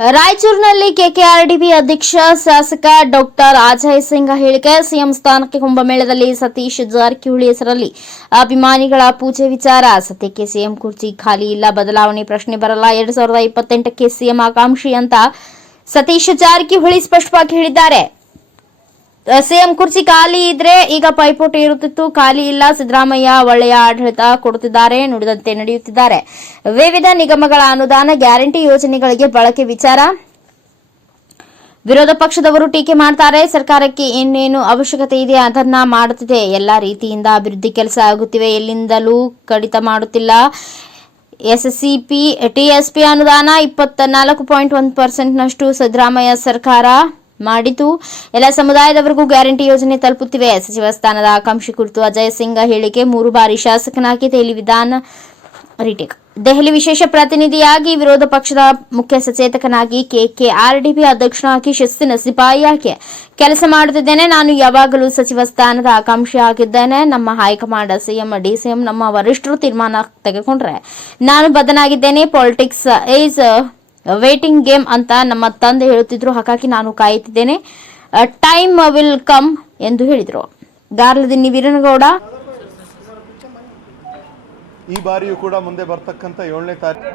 ರಾಯಚೂರಿನಲ್ಲಿ ಕೆಕೆಆರ್ಡಿಬಿ ಅಧ್ಯಕ್ಷ ಶಾಸಕ ಡಾಕ್ಟರ್ ಅಜಯ್ ಸಿಂಗ್ ಹೇಳಿಕೆ, ಸಿಎಂ ಸ್ಥಾನಕ್ಕೆ ಕುಂಭಮೇಳದಲ್ಲಿ ಸತೀಶ್ ಜಾರಕಿಹೊಳಿ ಹೆಸರಲ್ಲಿ ಅಭಿಮಾನಿಗಳ ಪೂಜೆ ವಿಚಾರ. ಸದ್ಯಕ್ಕೆ ಸಿಎಂ ಕುರ್ಚಿ ಖಾಲಿ ಇಲ್ಲ, ಬದಲಾವಣೆ ಪ್ರಶ್ನೆ ಬರಲ್ಲ. ಎರಡ್ ಸಾವಿರದ ಇಪ್ಪತ್ತೆಂಟಕ್ಕೆ ಸಿಎಂ ಆಕಾಂಕ್ಷಿ ಅಂತ ಸತೀಶ್ ಜಾರಕಿಹೊಳಿ ಸ್ಪಷ್ಟವಾಗಿ ಹೇಳಿದ್ದಾರೆ. ಸಿಎಂ ಕುರ್ಚಿ ಖಾಲಿ ಇದ್ರೆ ಈಗ ಪೈಪೋಟಿ ಇರುತ್ತಿತ್ತು. ಖಾಲಿ ಇಲ್ಲ. ಸಿದ್ದರಾಮಯ್ಯ ಒಳ್ಳೆಯ ಆಡಳಿತ ಕೊಡುತ್ತಿದ್ದಾರೆ, ನುಡಿದಂತೆ ನಡೆಯುತ್ತಿದ್ದಾರೆ. ವಿವಿಧ ನಿಗಮಗಳ ಅನುದಾನ ಗ್ಯಾರಂಟಿ ಯೋಜನೆಗಳಿಗೆ ಬಳಕೆ ವಿಚಾರ. ವಿರೋಧ ಪಕ್ಷದವರು ಟೀಕೆ ಮಾಡ್ತಾರೆ. ಸರ್ಕಾರಕ್ಕೆ ಇನ್ನೇನು ಅವಶ್ಯಕತೆ ಇದೆ ಅದನ್ನ ಮಾಡುತ್ತಿದೆ. ಎಲ್ಲ ರೀತಿಯಿಂದ ಅಭಿವೃದ್ಧಿ ಕೆಲಸ ಆಗುತ್ತಿವೆ. ಎಲ್ಲಿಂದಲೂ ಕಡಿತ ಮಾಡುತ್ತಿಲ್ಲ. ಎಸ್ಎಸ್ಸಿಪಿ, ಟಿಎಸ್ಪಿ ಅನುದಾನ ಇಪ್ಪತ್ತ ನಾಲ್ಕು ಪಾಯಿಂಟ್ ಒಂದು ಪರ್ಸೆಂಟ್ನಷ್ಟು ಸಿದ್ದರಾಮಯ್ಯ ಸರ್ಕಾರ. ಮಾಡಿತು ಎಲ್ಲ ಸಮುದಾಯದವರಿಗೂ ಗ್ಯಾರಂಟಿ ಯೋಜನೆ ತಲುಪುತ್ತಿವೆ. ಸಚಿವ ಸ್ಥಾನದ ಆಕಾಂಕ್ಷಿ ಕುರಿತು ಅಜಯ್ ಸಿಂಗ್ ಹೇಳಿಕೆ ಮೂರು ಬಾರಿ ಶಾಸಕನಾಗಿ ದೆಹಲಿ ವಿಧಾನ ರಿಟೇಕ್. ದೆಹಲಿ ವಿಶೇಷ ಪ್ರತಿನಿಧಿಯಾಗಿ ವಿರೋಧ ಪಕ್ಷದ ಮುಖ್ಯ ಸಚೇತಕನಾಗಿ ಕೆಕೆಆರ್ಡಿಬಿ ಅಧ್ಯಕ್ಷನಾಗಿ ಶಿಸ್ತಿನ ಸಿಪಾಯಿಯಾಗಿ ಕೆಲಸ ಮಾಡುತ್ತಿದ್ದೇನೆ. ನಾನು ಯಾವಾಗಲೂ ಸಚಿವ ಸ್ಥಾನದ ಆಕಾಂಕ್ಷಿ ಆಗಿದ್ದೇನೆ. ನಮ್ಮ ಹೈಕಮಾಂಡ್, ಸಿಎಂ ಡಿಸಿಎಂ ನಮ್ಮ ವರಿಷ್ಠರು ತೀರ್ಮಾನ ತೆಗೆದುಕೊಂಡ್ರೆ ನಾನು ಬದನಾಗಿದ್ದೇನೆ ಪಾಲಿಟಿಕ್ಸ್ ಈಸ್ ವೇಟಿಂಗ್ ಗೇಮ್ ಅಂತ ನಮ್ಮ ತಂದೆ ಹೇಳುತ್ತಿದ್ರು ಹಾಗಾಗಿ ನಾನು ಕಾಯುತ್ತಿದ್ದೇನೆ ಟೈಮ್ ವಿಲ್ ಕಮ್ ಎಂದು ಹೇಳಿದರು ಗಾರ್ಲದಿನ್ನಿ ವೀರನಗೌಡ ಈ ಬಾರಿಯೂ ಕೂಡ ಮುಂದೆ ಬರ್ತಕ್ಕಂಥ ಏಳನೇ ತಾರೀಕು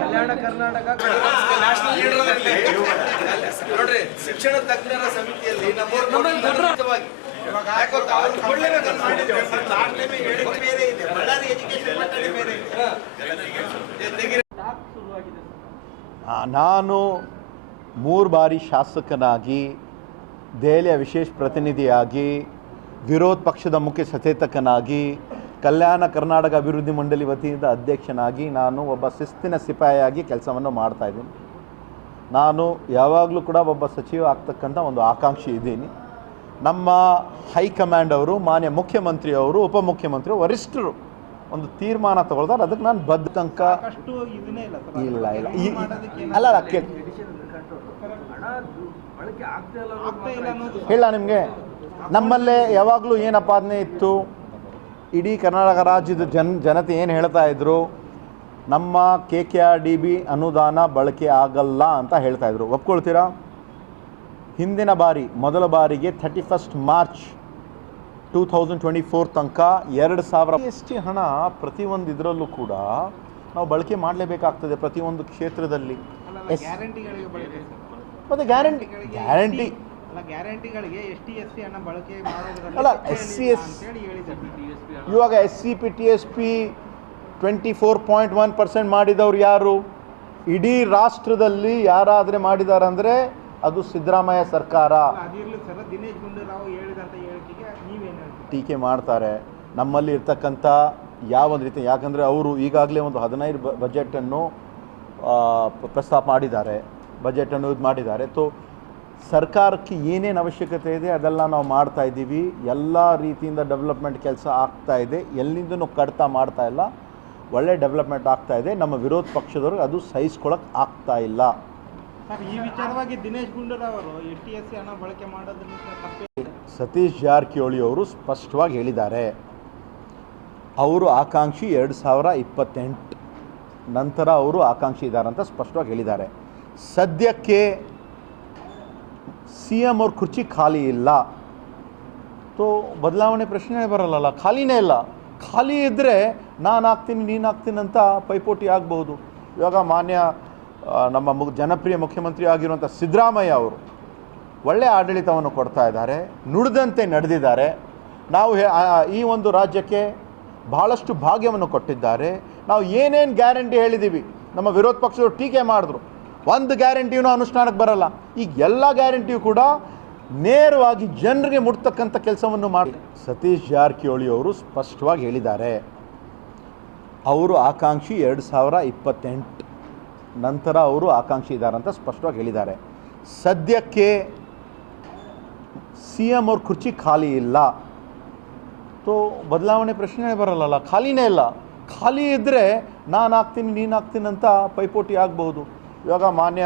ಕಲ್ಯಾಣ ಕರ್ನಾಟಕ ನೋಡ್ರಿ ಶಿಕ್ಷಣ ತಜ್ಞರ ಸಮಿತಿಯಲ್ಲಿ ನಾನು ಮೂರು ಬಾರಿ ಶಾಸಕನಾಗಿ, ದೆಹಲಿಯ ವಿಶೇಷ ಪ್ರತಿನಿಧಿಯಾಗಿ, ವಿರೋಧ ಪಕ್ಷದ ಮುಖ್ಯ ಸಚೇತಕನಾಗಿ, ಕಲ್ಯಾಣ ಕರ್ನಾಟಕ ಅಭಿವೃದ್ಧಿ ಮಂಡಳಿ ವತಿಯಿಂದ ಅಧ್ಯಕ್ಷನಾಗಿ ನಾನು ಒಬ್ಬ ಶಿಸ್ತಿನ ಸಿಪಾಯಿಯಾಗಿ ಕೆಲಸವನ್ನು ಮಾಡ್ತಾಯಿದ್ದೀನಿ ನಾನು ಯಾವಾಗಲೂ ಕೂಡ ಒಬ್ಬ ಸಚಿವ ಆಗ್ತಕ್ಕಂಥ ಒಂದು ಆಕಾಂಕ್ಷಿ ಇದ್ದೀನಿ. ನಮ್ಮ ಹೈಕಮಾಂಡ್ ಅವರು ಮಾನ್ಯ ಮುಖ್ಯಮಂತ್ರಿ ಅವರು ಉಪಮುಖ್ಯಮಂತ್ರಿ ವರಿಷ್ಠರು ಒಂದು ತೀರ್ಮಾನ ತಗೊಳ್ತಾರೆ ಅದಕ್ಕೆ ನಾನು ಬದ್ಧ ತನಕ ಅಷ್ಟು ಇಲ್ಲ ಇಲ್ಲ ಅಲ್ಲ ಅಲ್ಲ ಬಳಕೆ ಆಗ್ತಾ ಇಲ್ಲ ಆಗ್ತಾ ಇಲ್ಲ ಹೇಳ ನಿಮಗೆ. ನಮ್ಮಲ್ಲೇ ಯಾವಾಗಲೂ ಏನಪ್ಪ ಅದನ್ನೇ ಇತ್ತು. ಇಡೀ ಕರ್ನಾಟಕ ರಾಜ್ಯದ ಜನ ಜನತೆ ಏನು ಹೇಳ್ತಾ ಇದ್ರು? ನಮ್ಮ K K R D B ಅನುದಾನ ಬಳಕೆ ಆಗಲ್ಲ ಅಂತ ಹೇಳ್ತಾ ಇದ್ರು. ಒಪ್ಕೊಳ್ತೀರಾ? ಹಿಂದಿನ ಬಾರಿ ಮೊದಲ ಬಾರಿಗೆ thirty first March two thousand twenty four ತನಕ ಎರಡು ಸಾವಿರ ಎಸ್ ಟಿ ಹಣ ಪ್ರತಿಯೊಂದು ಇದರಲ್ಲೂ ಕೂಡ ನಾವು ಬಳಕೆ ಮಾಡಲೇಬೇಕಾಗ್ತದೆ ಪ್ರತಿಯೊಂದು ಕ್ಷೇತ್ರದಲ್ಲಿ. ಮತ್ತು ಗ್ಯಾರಂಟಿ ಗ್ಯಾರಂಟಿ ಅಲ್ಲ ಗ್ಯಾರಂಟಿಗಳಿಗೆ ಎಸ್ ಟಿ ಎಸ್ ಸಿ ಹಣ ಬಳಕೆ ಅಲ್ಲ, ಎಸ್ SC ಎಸ್- ಇವಾಗ S C P T S P twenty four point one percent ಮಾಡಿದವ್ರು ಯಾರು ಇಡೀ ರಾಷ್ಟ್ರದಲ್ಲಿ ಯಾರಾದರೆ ಮಾಡಿದ್ದಾರೆ ಅಂದರೆ ಅದು ಸಿದ್ದರಾಮಯ್ಯ ಸರ್ಕಾರ. ಟೀಕೆ ಮಾಡ್ತಾರೆ. ನಮ್ಮಲ್ಲಿ ಇರ್ತಕ್ಕಂಥ ಯಾವ ಒಂದು ರೀತಿ ಯಾಕಂದರೆ ಅವರು ಈಗಾಗಲೇ ಒಂದು ಹದಿನೈದು ಬಜೆಟನ್ನು ಪ್ರಸ್ತಾಪ ಮಾಡಿದ್ದಾರೆ. ಬಜೆಟನ್ನು ಇದು ಮಾಡಿದ್ದಾರೆ. ತೋ ಸರ್ಕಾರಕ್ಕೆ ಏನೇನು ಅವಶ್ಯಕತೆ ಇದೆ ಅದೆಲ್ಲ ನಾವು ಮಾಡ್ತಾ ಇದ್ದೀವಿ. ಎಲ್ಲ ರೀತಿಯಿಂದ ಡೆವಲಪ್ಮೆಂಟ್ ಕೆಲಸ ಆಗ್ತಾ ಇದೆ. ಎಲ್ಲಿಂದನೂ ಕಡಿತ ಮಾಡ್ತಾ ಇಲ್ಲ. ಒಳ್ಳೆ ಡೆವಲಪ್ಮೆಂಟ್ ಆಗ್ತಾ ಇದೆ. ನಮ್ಮ ವಿರೋಧ ಪಕ್ಷದವ್ರಿಗೆ ಅದು ಸಹಿಸ್ಕೊಳಕ್ಕೆ ಆಗ್ತಾ ಇಲ್ಲ. ಈ ವಿಚಾರವಾಗಿ ದಿನೇಶ್ ಗುಂಡೂರಾವ್ ಅವರು ಎಸ್ ಟಿ ಎಸ್ ಸಿ ಹಣ ಬಳಕೆ. ಸತೀಶ್ ಜಾರಕಿಹೊಳಿ ಅವರು ಸ್ಪಷ್ಟವಾಗಿ ಹೇಳಿದ್ದಾರೆ. ಅವರು ಆಕಾಂಕ್ಷಿ ಎರಡು ಸಾವಿರ ಇಪ್ಪತ್ತೆಂಟು ನಂತರ ಅವರು ಆಕಾಂಕ್ಷಿ ಇದ್ದಾರೆ ಅಂತ ಸ್ಪಷ್ಟವಾಗಿ ಹೇಳಿದ್ದಾರೆ. ಸದ್ಯಕ್ಕೆ ಸಿ ಎಂ ಅವ್ರ ಕುರ್ಚಿ ಖಾಲಿ ಇಲ್ಲ. ತೋ, ಬದಲಾವಣೆ ಪ್ರಶ್ನೆ ಬರಲ್ಲ ಖಾಲಿನೇ ಇಲ್ಲ. ಖಾಲಿ ಇದ್ದರೆ ನಾನು ಹಾಕ್ತೀನಿ, ನೀನು ಹಾಕ್ತೀನಿ ಅಂತ ಪೈಪೋಟಿ ಆಗ್ಬೋದು ಇವಾಗ ಮಾನ್ಯ ನಮ್ಮ ಮು ಜನಪ್ರಿಯ ಮುಖ್ಯಮಂತ್ರಿ ಆಗಿರುವಂಥ ಸಿದ್ದರಾಮಯ್ಯ ಅವರು ಒಳ್ಳೆಯ ಆಡಳಿತವನ್ನು ಕೊಡ್ತಾ ಇದ್ದಾರೆ, ನುಡಿದಂತೆ ನಡೆದಿದ್ದಾರೆ. ನಾವು ಈ ಒಂದು ರಾಜ್ಯಕ್ಕೆ ಬಹಳಷ್ಟು ಭಾಗ್ಯವನ್ನು ಕೊಟ್ಟಿದ್ದಾರೆ. ನಾವು ಏನೇನು ಗ್ಯಾರಂಟಿ ಹೇಳಿದ್ದೀವಿ ನಮ್ಮ ವಿರೋಧ ಪಕ್ಷದವರು ಟೀಕೆ ಮಾಡಿದ್ರು. ಒಂದು ಗ್ಯಾರಂಟಿಯೂ ಅನುಷ್ಠಾನಕ್ಕೆ ಬರಲ್ಲ. ಈಗ ಎಲ್ಲ ಗ್ಯಾರಂಟಿಯೂ ಕೂಡ ನೇರವಾಗಿ ಜನರಿಗೆ ಮುಟ್ತಕ್ಕಂಥ ಕೆಲಸವನ್ನು ಮಾಡಿ. ಸತೀಶ್ ಜಾರಕಿಹೊಳಿ ಅವರು ಸ್ಪಷ್ಟವಾಗಿ ಹೇಳಿದ್ದಾರೆ, ಅವರು ಆಕಾಂಕ್ಷಿ ಎರಡು ಸಾವಿರ ಇಪ್ಪತ್ತೆಂಟು ನಂತರ ಅವರು ಆಕಾಂಕ್ಷಿ ಇದ್ದಾರೆ ಅಂತ ಸ್ಪಷ್ಟವಾಗಿ ಹೇಳಿದ್ದಾರೆ. ಸದ್ಯಕ್ಕೆ ಸಿ ಎಂ ಅವ್ರ ಕುರ್ಚಿ ಖಾಲಿ ಇಲ್ಲ. ಸೊ ಬದಲಾವಣೆ ಪ್ರಶ್ನೆ ಬರಲ್ಲ ಖಾಲಿನೇ ಇಲ್ಲ. ಖಾಲಿ ಇದ್ದರೆ ನಾನು ಹಾಕ್ತೀನಿ, ನೀನು ಹಾಕ್ತೀನಿ ಅಂತ ಪೈಪೋಟಿ ಆಗ್ಬೋದು ಇವಾಗ ಮಾನ್ಯ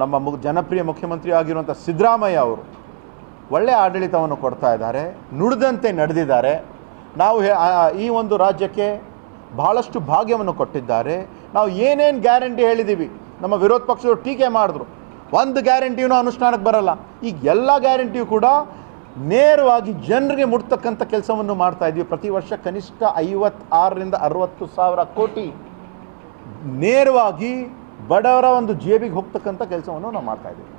ನಮ್ಮ ಮು, ಜನಪ್ರಿಯ ಮುಖ್ಯಮಂತ್ರಿ ಆಗಿರುವಂಥ ಸಿದ್ದರಾಮಯ್ಯ ಅವರು ಒಳ್ಳೆಯ ಆಡಳಿತವನ್ನು ಕೊಡ್ತಾ ಇದ್ದಾರೆ, ನುಡಿದಂತೆ ನಡೆದಿದ್ದಾರೆ. ನಾವು ಈ ಒಂದು ರಾಜ್ಯಕ್ಕೆ ಬಹಳಷ್ಟು ಭಾಗ್ಯವನ್ನು ಕೊಟ್ಟಿದ್ದಾರೆ. ನಾವು ಏನೇನು ಗ್ಯಾರಂಟಿ ಹೇಳಿದ್ದೀವಿ ನಮ್ಮ ವಿರೋಧ ಪಕ್ಷದವರು ಟೀಕೆ ಮಾಡಿದ್ರು. ಒಂದು ಗ್ಯಾರಂಟಿಯೂ ಅನುಷ್ಠಾನಕ್ಕೆ ಬರಲ್ಲ. ಈಗ ಎಲ್ಲ ಗ್ಯಾರಂಟಿಯು ಕೂಡ ನೇರವಾಗಿ ಜನರಿಗೆ ಮುಟ್ತಕ್ಕಂಥ ಕೆಲಸವನ್ನು ಮಾಡ್ತಾ ಇದ್ವಿ. ಪ್ರತಿ ವರ್ಷ ಕನಿಷ್ಠ ಐವತ್ತಾರರಿಂದ ಅರವತ್ತು ಸಾವಿರ ಕೋಟಿ ನೇರವಾಗಿ ಬಡವರ ಒಂದು ಜೇಬಿಗೆ ಹೋಗ್ತಕ್ಕಂಥ ಕೆಲಸವನ್ನು ನಾವು ಮಾಡ್ತಾ ಇದ್ದೀವಿ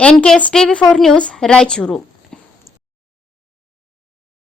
N K S TV four news Raichur.